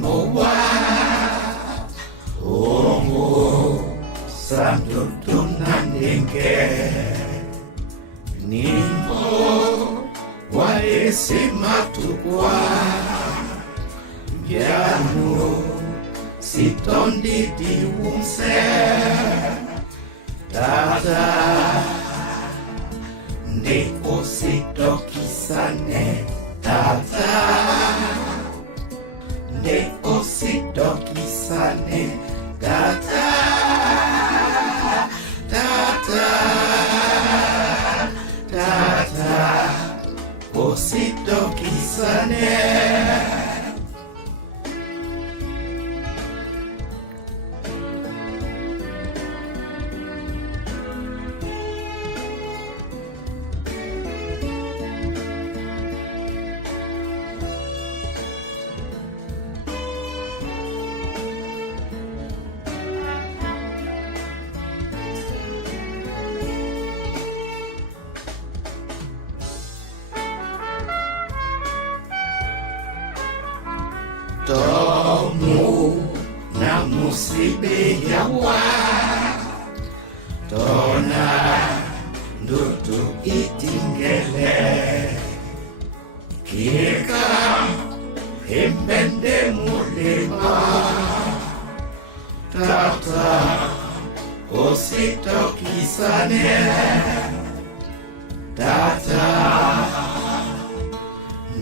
moa Omo Santo tunanenge Nimbo Waese matukwa Yano Sitondi diwunse Dada Neko sitokisane Dada Neko sitokisane Dada Dada Dada Ositokisane Tomu na musibe yawa Tona ndutu itingele Kika hembende mulema Tata ositokisane Tata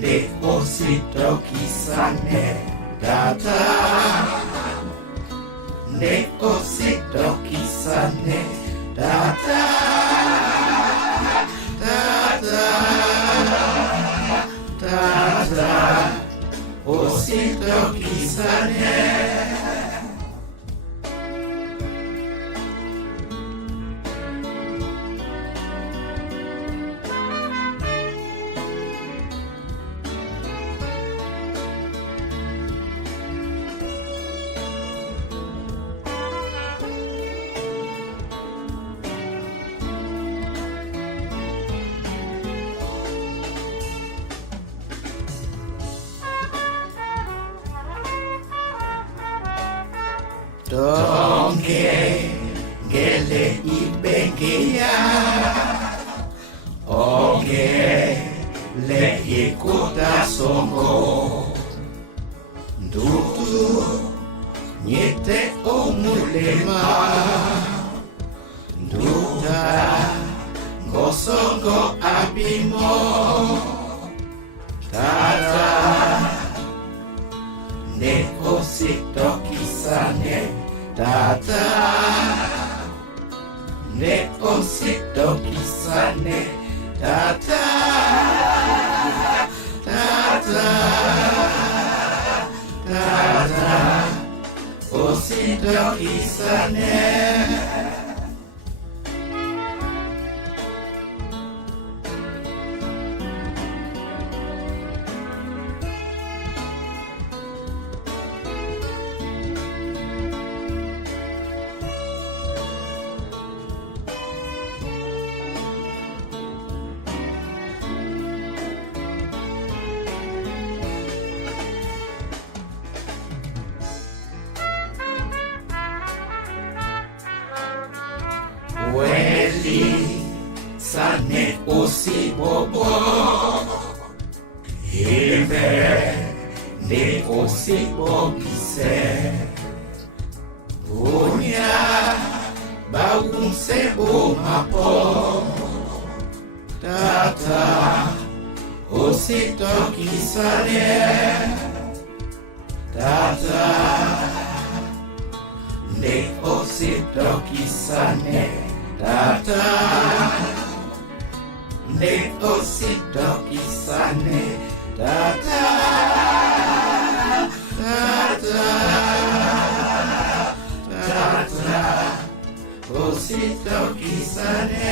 ne ositokisane Dada Ne ositokisane Dada Dada Dada Ositokisane Donge gele ibengeya Onge le ikuta songo Ndutu nyete omulema Nduta ngosongo abimo Tata ne ositokisane Tata ne ositokisane Tata Tata Tata ositokisane Weli sane osibobo Hime ne osibobise Bunya baunse mapo Tata ositokisane Tata ne ositokisane Tata ne ositokisane Tata Tata Tata ositokisane